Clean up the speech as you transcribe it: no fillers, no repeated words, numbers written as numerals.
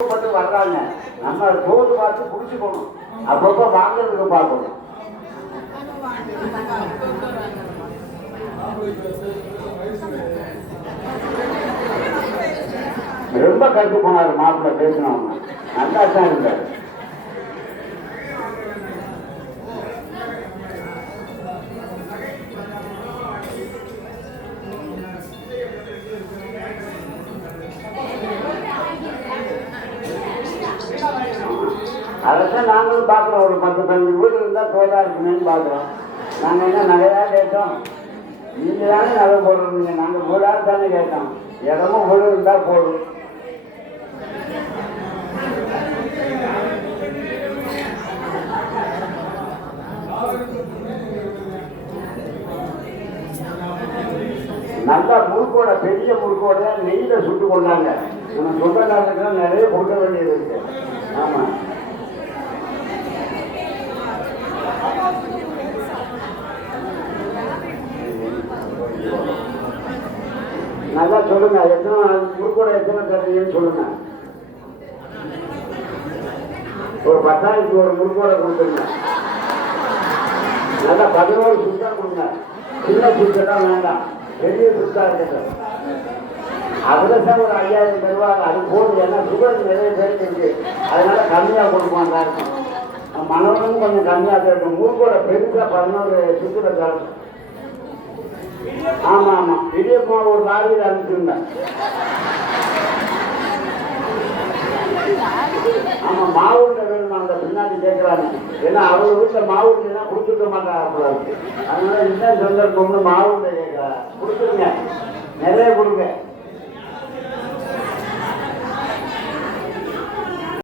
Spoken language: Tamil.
வர்றாங்க. நம்ம தோது பார்த்து புடிச்சுக்கணும். அப்பப்போ வாங்குறதுக்கு பார்க்கணும். ரொம்ப கருத்து போனாரு மாப்பிள்ள பேசணும். நல்லா தான் இருந்தாரு. அதைத்தான் நாங்களும் பார்க்குறோம். ஒரு 10-15 வீடு இருந்தால் தோதா இருக்குமேன்னு பார்க்குறோம். நாங்கள் என்ன நகையா கேட்டோம்? நீங்கள் தானே நகை போடுறீங்க. நாங்கள் வீடாக தானே கேட்டோம். இடமும் வீடு இருந்தால் போடும். நல்லா முறுக்கோட, பெரிய முறுக்கோட நெய்யில சுட்டு கொண்டாங்க. நம்ம சொந்தக்காரங்களுக்கு நிறைய கொடுக்க வேண்டியது இருக்கு. ஆமாம், நல்லா சொல்லுங்க. எத்தனை முறுக்கோட எத்தனை தருவீங்கன்னு சொல்லுங்க. ஒரு 10,000 ஒரு முறுக்கோட கொடுத்துருங்க. நல்லா 11 சுத்தா கொடுங்க. சின்ன சுத்தெல்லாம் வேண்டாம், பெரிய சுத்தா இருக்கட்டும். அதுல சார் ஒரு 5,000 தருவாங்க. அது போதும். ஏன்னா சுகர் நிறைய பேருக்கு இருக்கு. அதனால கம்மியாக கொடுப்பாங்க. இருக்கும் மனவனும் கொஞ்சம் கம்மியாக இருக்கும். முறுக்கோட பெருசா 11 சுத்துல தரணும். ஆமா ஆமா, இடியப்பா ஒரு லாரியில் அனுப்பிச்சிருந்தேன். ஆமா, மாவுண்ட வேணும். அந்த பின்னாடி கேட்கிறாங்க. ஏன்னா அவங்க வீட்டுல மாவுண்டா கொடுத்துக்க மாட்டாங்க. அதனால இன்னும் சந்தர்ப்பம்னு மாவுண்ட கேட்கிறாங்க. கொடுத்துருங்க, நிறைய கொடுங்க.